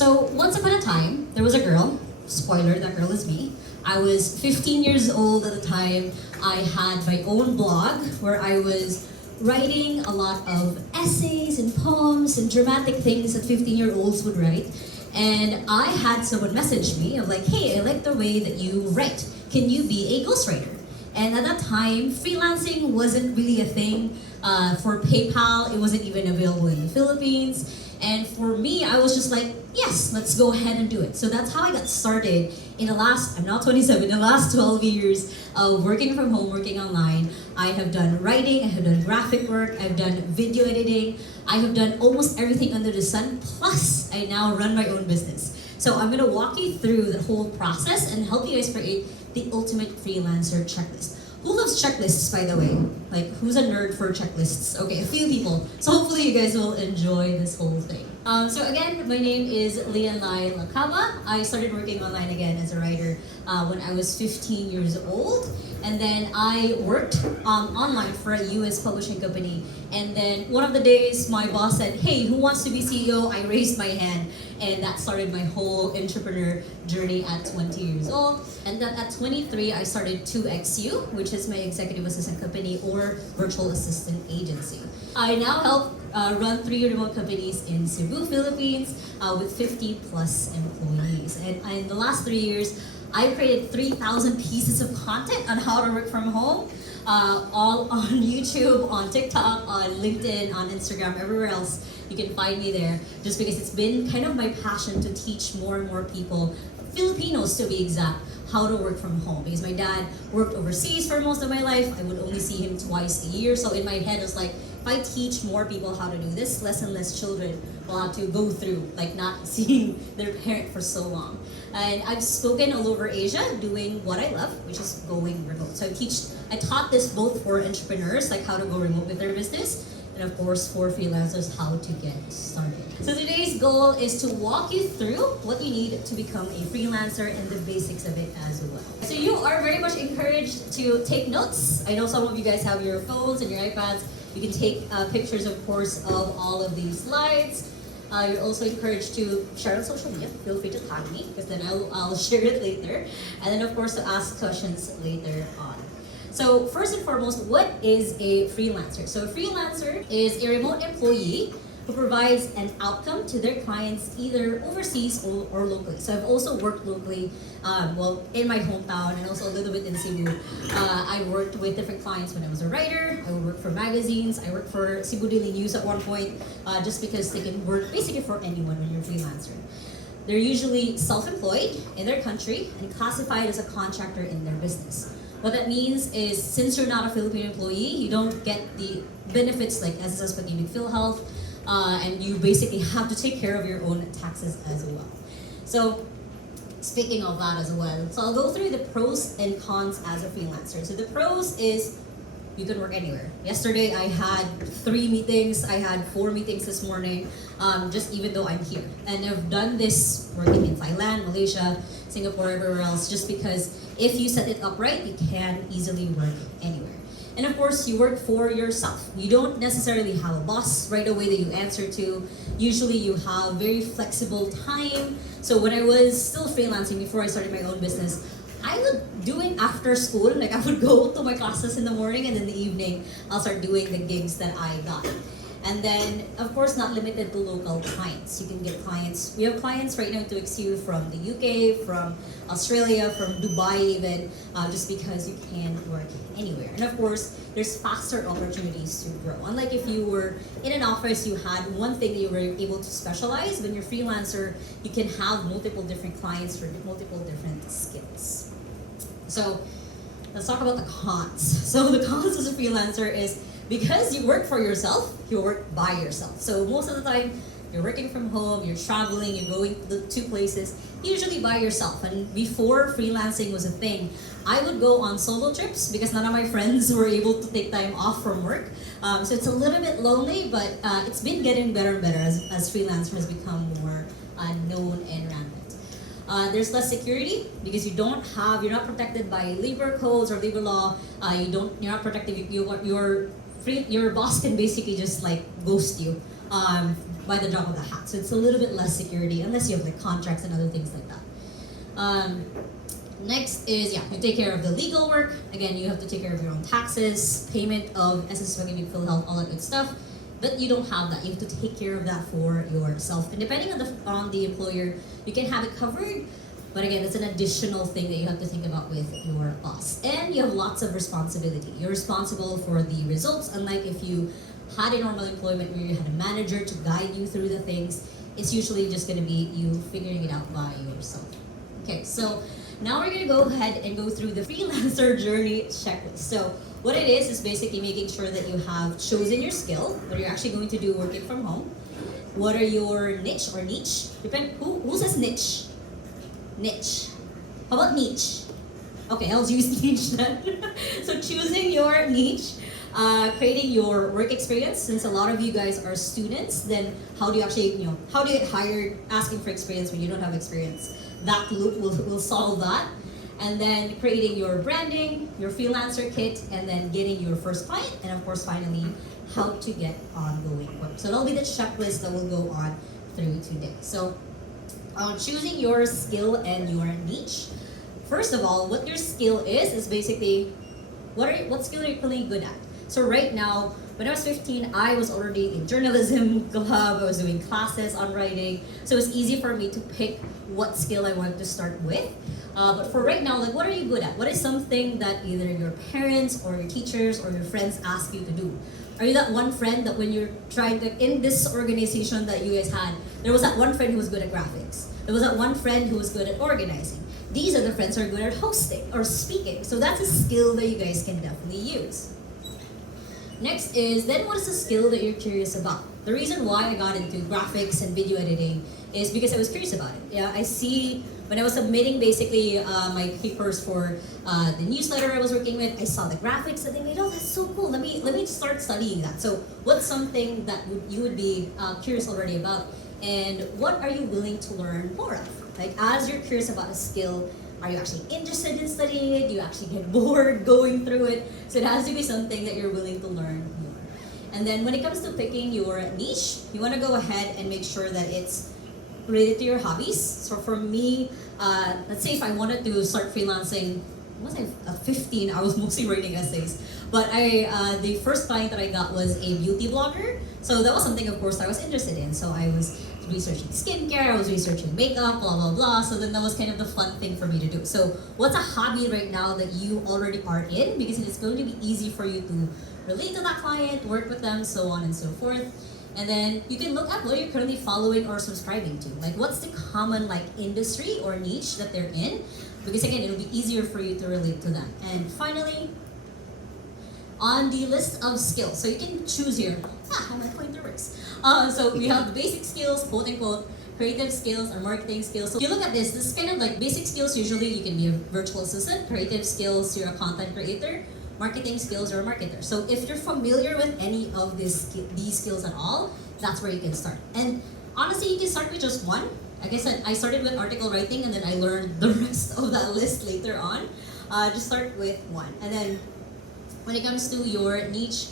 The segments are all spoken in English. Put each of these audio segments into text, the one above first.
So once upon a time, there was a girl. Spoiler, that girl is me. I was 15 years old at the time. I had my own blog where I was writing a lot of essays and poems and dramatic things that 15-year-olds would write. And I had someone message me of like, hey, I like the way that you write. Can you be a ghostwriter? And at that time, freelancing wasn't really a thing. For PayPal, it wasn't even available in the Philippines. And for me, I was just like, yes, let's go ahead and do it. So that's how I got started in the last, I'm now 27, in the last 12 years of working from home, working online. I have done writing, I have done graphic work, I've done video editing, I have done almost everything under the sun, plus I now run my own business. So I'm gonna walk you through the whole process and help you guys create the ultimate freelancer checklist. Who loves checklists, by the way? Like, who's a nerd for checklists? Okay, a few people. So hopefully you guys will enjoy this whole thing. So again, my name is Lai Lacaba. I started working online again as a writer when I was 15 years old. And then I worked online for a US publishing company. And then one of the days, my boss said, hey, who wants to be CEO? I raised my hand. And that started my whole entrepreneur journey at 20 years old. And then at 23, I started 2XU, which is my executive assistant company or virtual assistant agency. I now help run 3 remote companies in Cebu, Philippines, with 50 plus employees. And in the last 3 years, I created 3,000 pieces of content on how to work from home, all on YouTube, on TikTok, on LinkedIn, on Instagram, everywhere else. You can find me there, just because it's been kind of my passion to teach more and more people, Filipinos to be exact, how to work from home. Because my dad worked overseas for most of my life. I would only see him twice a year. So in my head, it was like, if I teach more people how to do this, less and less children will have to go through, like not seeing their parent for so long. And I've spoken all over Asia doing what I love, which is going remote. So I taught this both for entrepreneurs, like how to go remote with their business, and of course for freelancers, how to get started. So today's goal is to walk you through what you need to become a freelancer and the basics of it as well. So you are very much encouraged to take notes. I know some of you guys have your phones and your iPads. You can take pictures, of course, of all of these slides. You're also encouraged to share on social media. Feel free to tag me, because then I'll share it later. And then, of course, to ask questions later on. So first and foremost, what is a freelancer? So a freelancer is a remote employee who provides an outcome to their clients either overseas or locally. So I've also worked locally, in my hometown and also a little bit in Cebu. I worked with different clients when I was a writer. I would work for magazines. I worked for Cebu Daily News at one point, just because they can work basically for anyone when you're a freelancer. They're usually self-employed in their country and classified as a contractor in their business. What that means is, since you're not a Filipino employee, you don't get the benefits like SSS Pag-ibig PhilHealth, and you basically have to take care of your own taxes as well. So, speaking of that as well, so I'll go through the pros and cons as a freelancer. So the pros is you can work anywhere. Yesterday I had 3 meetings, I had 4 meetings this morning, just even though I'm here. And I've done this working in Thailand, Malaysia, Singapore, everywhere else, just because if you set it up right, you can easily work anywhere. And of course, you work for yourself. You don't necessarily have a boss right away that you answer to. Usually you have very flexible time. So when I was still freelancing before I started my own business, I would do it after school. Like I would go to my classes in the morning, and in the evening, I'll start doing the gigs that I got. And then, of course, not limited to local clients. You can get clients. We have clients right now to XU from the UK, from Australia, from Dubai even, just because you can work anywhere. And of course, there's faster opportunities to grow. Unlike if you were in an office, you had one thing that you were able to specialize. When you're a freelancer, you can have multiple different clients for multiple different skills. So let's talk about the cons. So the cons as a freelancer is, because you work for yourself, you work by yourself. So most of the time, you're working from home, you're traveling, you're going to places, usually by yourself. And before freelancing was a thing, I would go on solo trips because none of my friends were able to take time off from work. So it's a little bit lonely, but it's been getting better and better as freelancer has become more known and rampant. There's less security because you're not protected by labor codes or labor law. You're not protected. Your boss can basically just like ghost you by the drop of the hat. So it's a little bit less security unless you have like contracts and other things like that. Next is, you take care of the legal work. Again, you have to take care of your own taxes, payment of SSS, Phil Health, all that good stuff. But you don't have that. You have to take care of that for yourself. And depending on the employer, you can have it covered. But again, it's an additional thing that you have to think about with your boss. And you have lots of responsibility. You're responsible for the results, unlike if you had a normal employment where you had a manager to guide you through the things. It's usually just going to be you figuring it out by yourself. Okay, so now we're going to go ahead and go through the freelancer journey checklist. So what it is basically making sure that you have chosen your skill, what you're actually going to do working from home. What are your niche or niche? Who says niche? Niche. How about niche? Okay, I'll use niche then. So choosing your niche, creating your work experience. Since a lot of you guys are students, then how do you actually, how do you get hired asking for experience when you don't have experience? That loop will solve that. And then creating your branding, your freelancer kit, and then getting your first client, and of course finally, how to get ongoing work. So that'll be the checklist that will go on through today. So choosing your skill and your niche. First of all, what your skill is basically what skill are you really good at. So right now, when I was 15, I was already in journalism club, I was doing classes on writing, so it's easy for me to pick what skill I wanted to start with. But for right now, like, what are you good at? What is something that either your parents or your teachers or your friends ask you to do? Are you that one friend that when you're trying to, in this organization that you guys had, there was that one friend who was good at graphics. There was that one friend who was good at organizing. These are the friends who are good at hosting or speaking. So that's a skill that you guys can definitely use. Next is, then what is the skill that you're curious about? The reason why I got into graphics and video editing is because I was curious about it. Yeah, I see, when I was submitting basically my papers for the newsletter I was working with, I saw the graphics and they made, oh, that's so cool, let me start studying that. So what's something that you would be curious already about, and what are you willing to learn more of? Like, as you're curious about a skill, are you actually interested in studying it? Do you actually get bored going through it? So it has to be something that you're willing to learn more. And then when it comes to picking your niche, you want to go ahead and make sure that it's related to your hobbies. So for me, let's say if I wanted to start freelancing, was I 15? I was mostly writing essays. But the first client that I got was a beauty blogger. So that was something, of course, I was interested in. So I was researching skincare, I was researching makeup, blah, blah, blah. So then that was kind of the fun thing for me to do. So what's a hobby right now that you already are in? Because it's going to be easy for you to relate to that client, work with them, so on and so forth. And then you can look at what you're currently following or subscribing to. Like, what's the common industry or niche that they're in? Because again, it'll be easier for you to relate to them. And finally, on the list of skills, so you can choose here, how my pointer works. So we have the basic skills, quote unquote, creative skills or marketing skills. So if you look at this is kind of like basic skills. Usually you can be a virtual assistant. Creative skills, you're a content creator. Marketing skills, you're a marketer. So if you're familiar with any of these skills at all, that's where you can start. And honestly, you can start with just one. Like I said, I started with article writing and then I learned the rest of that list later on. Just start with one. And then when it comes to your niche,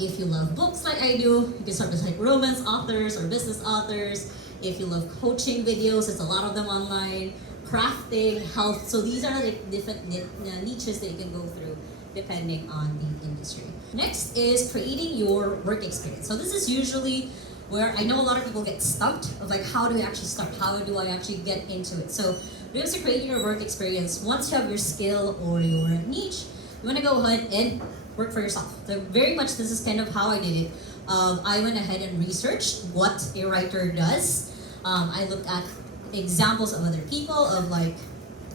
if you love books like I do, you can start with romance authors or business authors. If you love coaching videos, there's a lot of them online. Crafting, health. So these are different niches that you can go through depending on the industry. Next is creating your work experience. So this is usually where I know a lot of people get stumped of how do I actually start? How do I actually get into it? So when it comes to creating your work experience, once you have your skill or your niche, you want to go ahead and work for yourself. So very much this is kind of how I did it. I went ahead and researched what a writer does. I looked at examples of other people of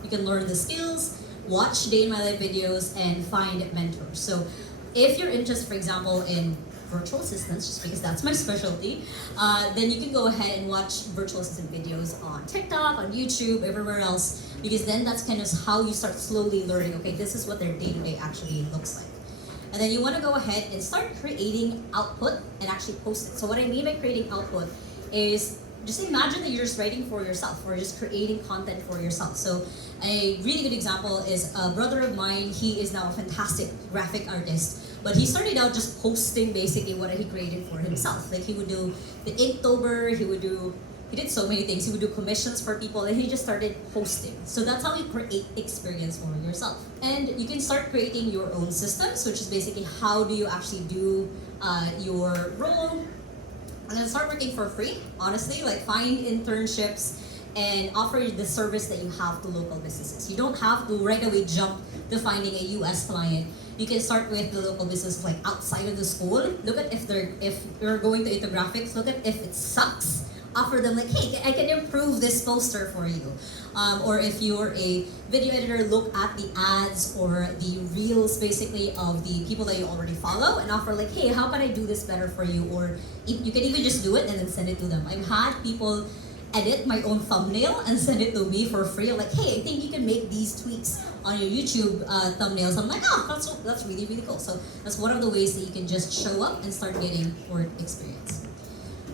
you can learn the skills, watch day in my life videos, and find mentors. So if you're interested, for example, in virtual assistants, just because that's my specialty, then you can go ahead and watch virtual assistant videos on TikTok, on YouTube, everywhere else, because then that's kind of how you start slowly learning, okay, this is what their day-to-day actually looks like. And then you want to go ahead and start creating output and actually post it. So what I mean by creating output is just imagine that you're just writing for yourself or just creating content for yourself. So a really good example is a brother of mine. He is now a fantastic graphic artist. But he started out just posting basically what he created for himself. Like he would do the Inktober, he did so many things. He would do commissions for people, and he just started posting. So that's how you create experience for yourself. And you can start creating your own systems, which is basically how do you actually do your role, and then start working for free, honestly. Like find internships and offer the service that you have to local businesses. You don't have to right away jump to finding a US client. You can start with the local business like outside of the school. Look at if you're going to graphics, look at if it sucks. Offer them like, hey, I can improve this poster for you. Or if you're a video editor, look at the ads or the reels basically of the people that you already follow and offer like, hey, how can I do this better for you? Or you can even just do it and then send it to them. I've had people edit my own thumbnail and send it to me for free. I'm like, hey, I think you can make these tweaks on your YouTube thumbnails. I'm like, oh, that's really, really cool. So that's one of the ways that you can just show up and start getting work experience.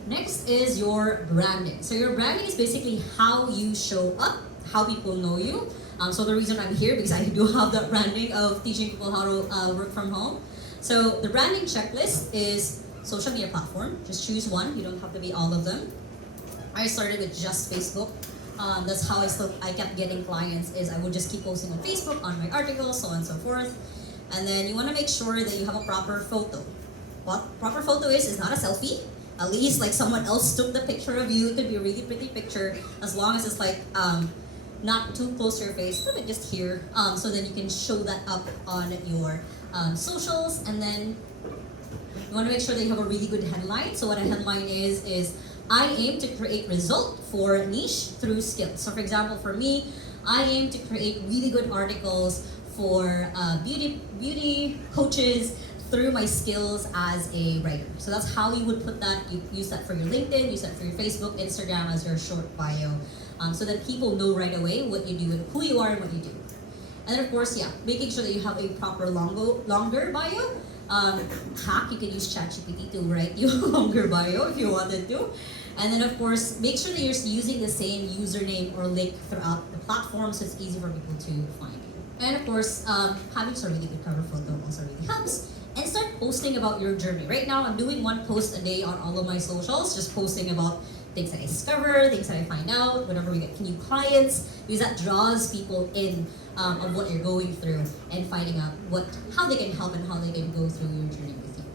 Next is your branding. So your branding is basically how you show up, how people know you. So the reason I'm here, because I do have that branding of teaching people how to work from home. So the branding checklist is social media platform. Just choose one. You don't have to be all of them. I started with just Facebook. That's how I kept getting clients, is I would just keep posting on Facebook, on my articles, so on and so forth. And then you want to make sure that you have a proper photo. What proper photo is not a selfie. At least like someone else took the picture of you. It could be a really pretty picture, as long as it's like not too close to your face, maybe just here. So then you can show that up on your socials. And then you want to make sure that you have a really good headline. So what a headline is I aim to create result for niche through skills. So for example, for me, I aim to create really good articles for beauty coaches through my skills as a writer. So that's how you would put that. You use that for your LinkedIn, use that for your Facebook, Instagram as your short bio, so that people know right away what you do and who you are and what you do. And then of course, making sure that you have a proper longer bio. Hack, you can use ChatGPT to write you a longer bio if you wanted to. And then of course, make sure that you're using the same username or link throughout the platform so it's easy for people to find you. And of course, having a really good cover photo also really helps. And start posting about your journey. Right now, I'm doing one post a day on all of my socials, just posting about things that I discover, things that I find out, whenever we get new clients, because that draws people in of what you're going through and finding out how they can help and how they can go through your journey with you.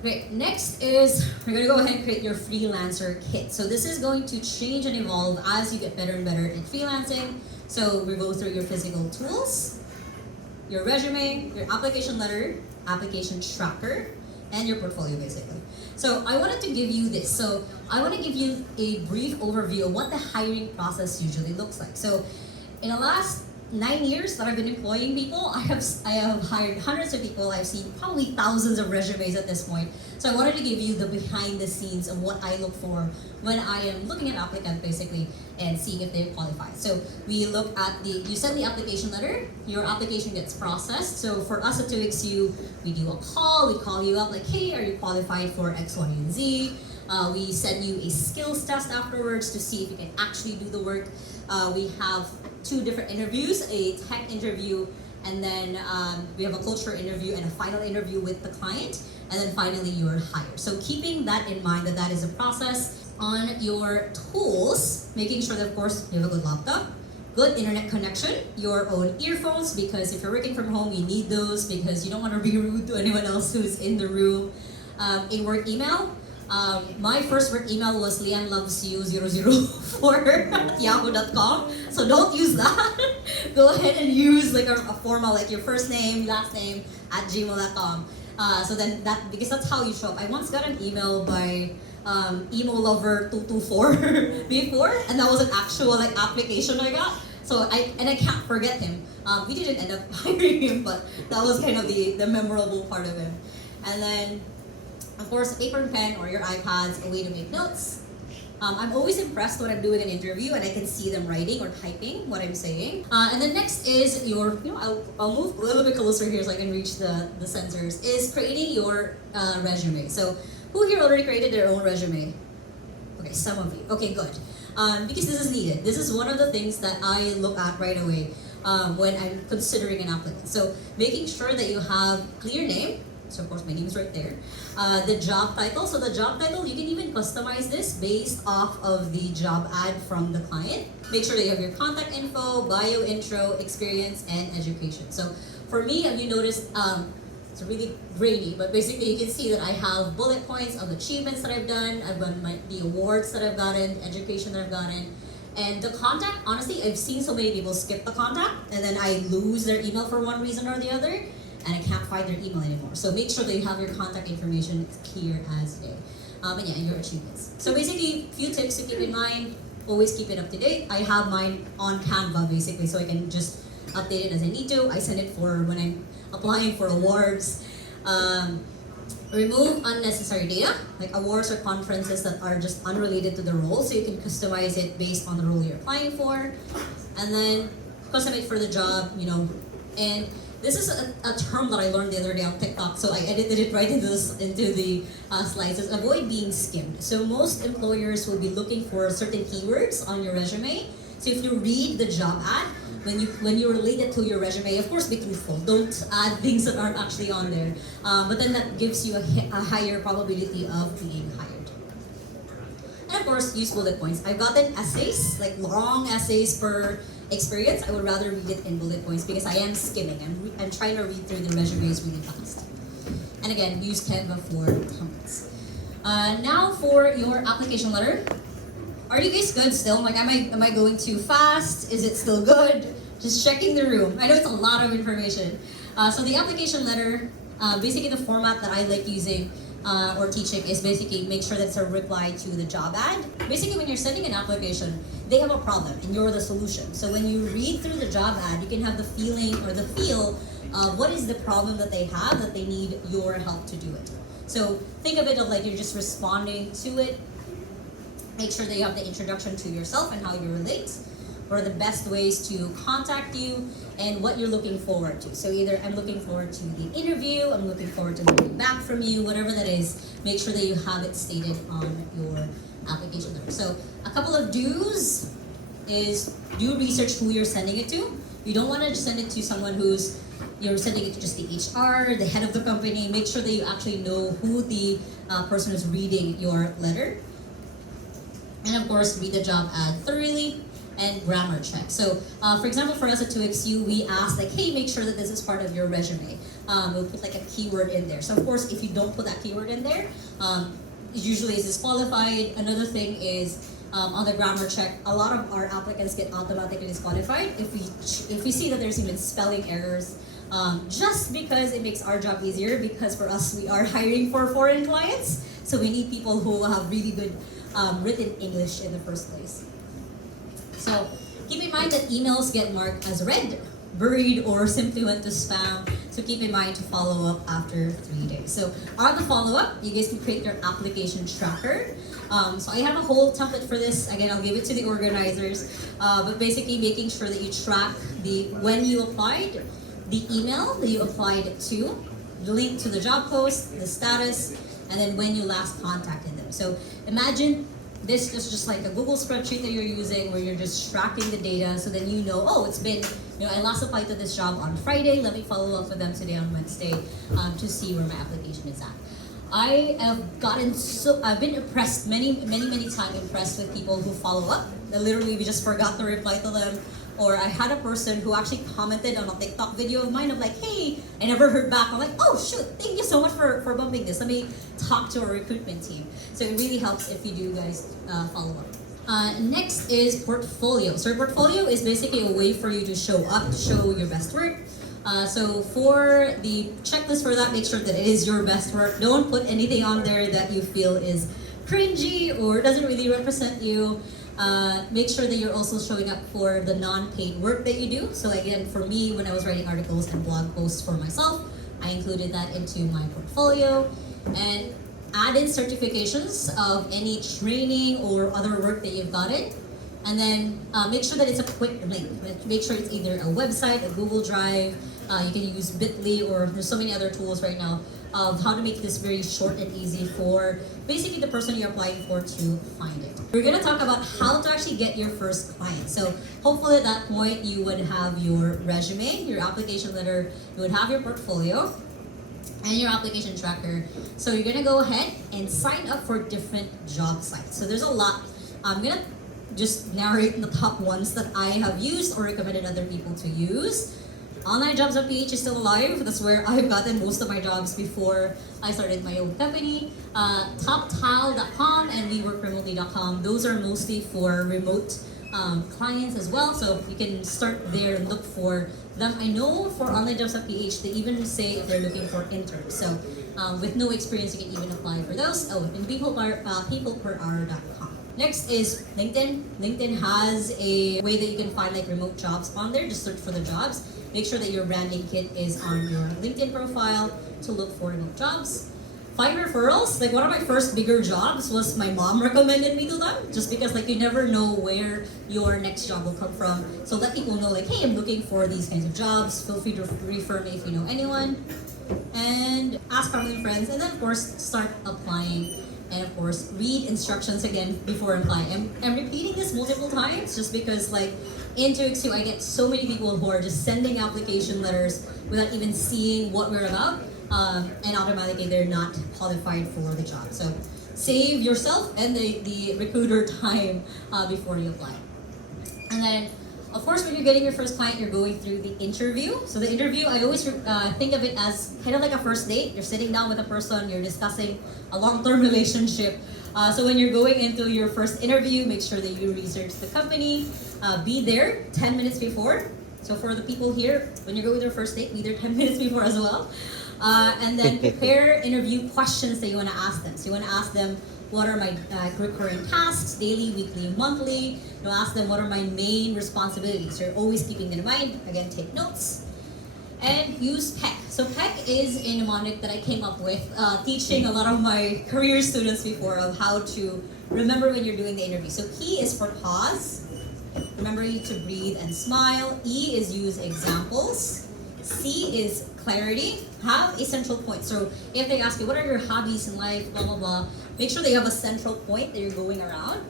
Great, next is, we're gonna go ahead and create your freelancer kit. So this is going to change and evolve as you get better and better at freelancing. So we go through your physical tools, your resume, your application letter, application tracker, and your portfolio basically. So I wanted to give you this. So I want to give you a brief overview of what the hiring process usually looks like. So in the last 9 years that I've been employing people, I have hired hundreds of people. I've seen probably thousands of resumes at this point. So I wanted to give you the behind the scenes of what I look for when I am looking at applicants basically and seeing if they're qualified. So we look at you send the application letter, your application gets processed. So for us at 2XU, we do a call, we call you up like, hey, are you qualified for X, Y, and Z? We send you a skills test afterwards to see if you can actually do the work. We have 2 different interviews, a tech interview, and then we have a culture interview and a final interview with the client, and then finally you're hired. So keeping that in mind, that is a process. On your tools, making sure that of course you have a good laptop, good internet connection, your own earphones, because if you're working from home, you need those because you don't want to be rude to anyone else who's in the room. A work email. My first work email was leanlovesyou004@yahoo.com. So don't use that. Go ahead and use like a formal, like your first name, last name @gmail.com. So then because that's how you show up. I once got an email by emo lover 224 before, and that was an actual like application I got. So I can't forget him. We didn't end up hiring him, but that was kind of the memorable part of him. And then of course, paper and pen or your iPads, a way to make notes. I'm always impressed when I'm doing an interview and I can see them writing or typing what I'm saying. And then next is I'll move a little bit closer here so I can reach the sensors, is creating your resume. So who here already created their own resume? Okay, some of you. Okay, good. Because this is needed. This is one of the things that I look at right away when I'm considering an applicant. So making sure that you have clear name, So of course my name is right there. The job title. So the job title, you can even customize this based off of the job ad from the client. Make sure that you have your contact info, bio, intro, experience, and education. So for me, have you noticed, it's really grainy, but basically you can see that I have bullet points of achievements that I've done, I've done the awards that I've gotten, education that I've gotten, and the contact, honestly, I've seen so many people skip the contact, and then I lose their email for one reason or the other, and I can't find their email anymore. So make sure that you have your contact information clear as day. And yeah, your achievements. So basically, few tips to keep in mind, always keep it up to date. I have mine on Canva basically, so I can just update it as I need to. I send it for when I'm applying for awards. Remove unnecessary data, like awards or conferences that are just unrelated to the role, so you can customize it based on the role you're applying for. And then custom it for the job, and this is a term that I learned the other day on TikTok, so I edited it right into the slides. It's avoid being skimmed. So most employers will be looking for certain keywords on your resume. So if you read the job ad, when you relate it to your resume, of course be truthful. Don't add things that aren't actually on there. But then that gives you a higher probability of being hired. And of course, use bullet points. I've gotten essays, like long essays per experience. I would rather read it in bullet points because I am skimming. I'm trying to read through the resumes really fast. And again, use Canva for templates. Now for your application letter. Are you guys good still? Like, am I going too fast? Is it still good? Just checking the room. I know it's a lot of information. So the application letter, basically the format that I like using or teaching is basically make sure that it's a reply to the job ad. Basically, when you're sending an application, they have a problem and you're the solution. So when you read through the job ad, you can have the feeling or the feel of what is the problem that they have that they need your help to do it. So think of it of like you're just responding to it. Make sure that you have the introduction to yourself and how you relate. What are the best ways to contact you and what you're looking forward to. So either I'm looking forward to the interview, I'm looking forward to hearing back from you, whatever that is, make sure that you have it stated on your application letter. So a couple of do's is do research who you're sending it to. You don't want to just send it to someone you're sending it to just the HR, the head of the company. Make sure that you actually know who the person is reading your letter. And of course, read the job ad thoroughly and grammar check. So, for example, for us at 2XU, we asked like, hey, make sure that this is part of your resume. We'll put like a keyword in there. So of course, if you don't put that keyword in there, it usually is disqualified. Another thing is on the grammar check, a lot of our applicants get automatically disqualified if we see that there's even spelling errors. Just because it makes our job easier, because for us, we are hiring for foreign clients. So we need people who have really good written English in the first place. So keep in mind that emails get marked as read, buried, or simply went to spam. So keep in mind to follow up after 3 days. So on the follow-up, you guys can create your application tracker. So I have a whole template for this. Again, I'll give it to the organizers. But basically making sure that you track when you applied, the email that you applied to, the link to the job post, the status, and then when you last contacted them. So imagine this is just like a Google spreadsheet that you're using where you're just tracking the data, so then it's been, I last applied to this job on Friday, let me follow up with them today on Wednesday to see where my application is at. I've been impressed, many times impressed with people who follow up. Literally, we just forgot to reply to them. Or I had a person who actually commented on a TikTok video of mine of like, hey, I never heard back. I'm like, oh shoot, thank you so much for bumping this. Let me talk to our recruitment team. So it really helps if you do guys follow up. Next is portfolio. So portfolio is basically a way for you to show up, to show your best work. So for the checklist for that, make sure that it is your best work. Don't put anything on there that you feel is cringy or doesn't really represent you. Make sure that you're also showing up for the non-paid work that you do. So again, for me, when I was writing articles and blog posts for myself, I included that into my portfolio and add in certifications of any training or other work that you've gotten. And then make sure that it's a quick link. Make sure it's either a website, a Google Drive. You can use Bitly, or there's so many other tools right now of how to make this very short and easy for basically the person you're applying for to find it. We're going to talk about how to actually get your first client. So hopefully at that point you would have your resume, your application letter, you would have your portfolio. and your application tracker. So you're gonna go ahead and sign up for different job sites. So there's a lot. I'm gonna just narrate the top ones that I have used or recommended other people to use. OnlineJobs.ph is still alive. That's where I've gotten most of my jobs before I started my own company. TopTile.com and WeWorkRemotely.com. Those are mostly for remote clients as well. So you can start there and look for them. I know for OnlineJobs.ph, they even say if they're looking for interns. So with no experience, you can even apply for those. Oh, and peopleperhour.com. Next is LinkedIn. LinkedIn has a way that you can find like remote jobs on there. Just search for the jobs. Make sure that your branding kit is on your LinkedIn profile to look for remote jobs. Find referrals. Like one of my first bigger jobs was my mom recommended me to them, just because like you never know where your next job will come from. So let people know like, hey, I'm looking for these kinds of jobs. Feel free to refer me if you know anyone. And ask family and friends, and then of course start applying. And of course, read instructions again before applying. I'm repeating this multiple times just because like in 2x2, I get so many people who are just sending application letters without even seeing what we're about. And automatically they're not qualified for the job. So save yourself and the recruiter time before you apply. And then, of course, when you're getting your first client, you're going through the interview. So the interview, I always think of it as kind of like a first date. You're sitting down with a person, you're discussing a long-term relationship. So when you're going into your first interview, make sure that you research the company. Be there 10 minutes before. So for the people here, when you go with your first date, be there 10 minutes before as well. And then prepare interview questions that you want to ask them. So you want to ask them, what are my recurring tasks, daily, weekly, monthly? You ask them, what are my main responsibilities? So you're always keeping them in mind. Again, take notes. And use PEC. So PEC is a mnemonic that I came up with, teaching a lot of my career students before of how to remember when you're doing the interview. So P is for pause. Remember you to breathe and smile. E is use examples. C is clarity. Have a central point. So if they ask you, what are your hobbies in life, blah, blah, blah, make sure they have a central point that you're going around.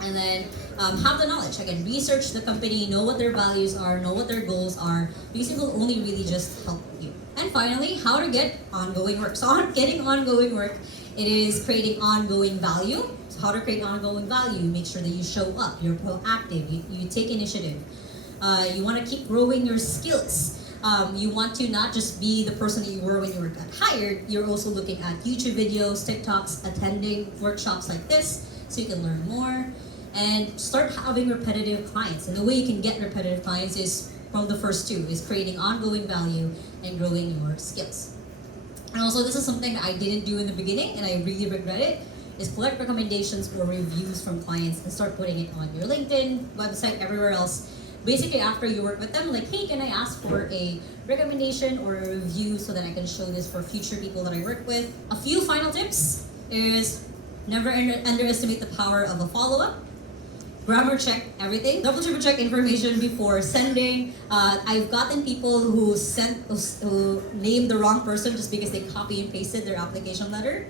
And then have the knowledge. Again, research the company, know what their values are, know what their goals are, because it will only really just help you. And finally, how to get ongoing work. So on getting ongoing work, it is creating ongoing value. So how to create ongoing value, make sure that you show up, you're proactive, you take initiative. You want to keep growing your skills. You want to not just be the person that you were when you got hired, you're also looking at YouTube videos, TikToks, attending workshops like this so you can learn more. And start having repetitive clients. And the way you can get repetitive clients is from the first two, is creating ongoing value and growing your skills. And also this is something that I didn't do in the beginning and I really regret it, is collect recommendations or reviews from clients and start putting it on your LinkedIn, website, everywhere else. Basically after you work with them, like, hey, can I ask for a recommendation or a review so that I can show this for future people that I work with. A few final tips is never underestimate the power of a follow-up. Grammar check everything. Double triple check information before sending. I've gotten people who named the wrong person just because they copy and pasted their application letter.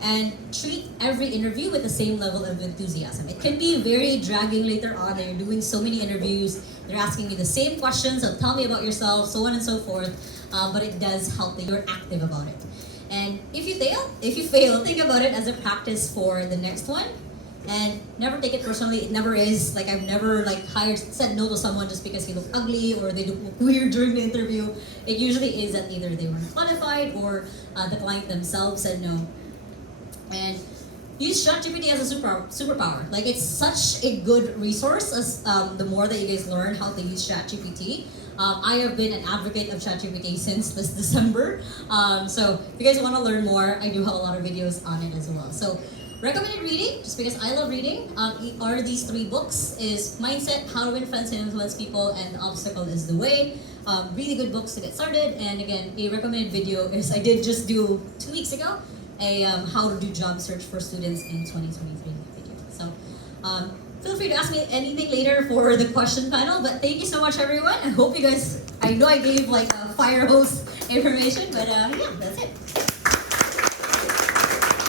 And treat every interview with the same level of enthusiasm. It can be very dragging later on that you're doing so many interviews, they're asking you the same questions of tell me about yourself, so on and so forth, but it does help that you're active about it. And if you fail, think about it as a practice for the next one. And never take it personally. It never is. Like, I've never said no to someone just because he looked ugly or they look weird during the interview. It usually is that either they weren't qualified or the client themselves said no. And use ChatGPT as a superpower. Like, it's such a good resource as the more that you guys learn how to use ChatGPT. I have been an advocate of ChatGPT since this December. So if you guys want to learn more, I do have a lot of videos on it as well. So recommended reading, just because I love reading, are these three books, is Mindset, How to Win Friends and Influence People, and The Obstacle is the Way. Really good books to get started. And again, a recommended video is, I did just do 2 weeks ago, a how to do job search for students in 2023 video. So feel free to ask me anything later for the question panel, but thank you so much everyone. I hope you guys, I know I gave like a fire hose information, but yeah, that's it.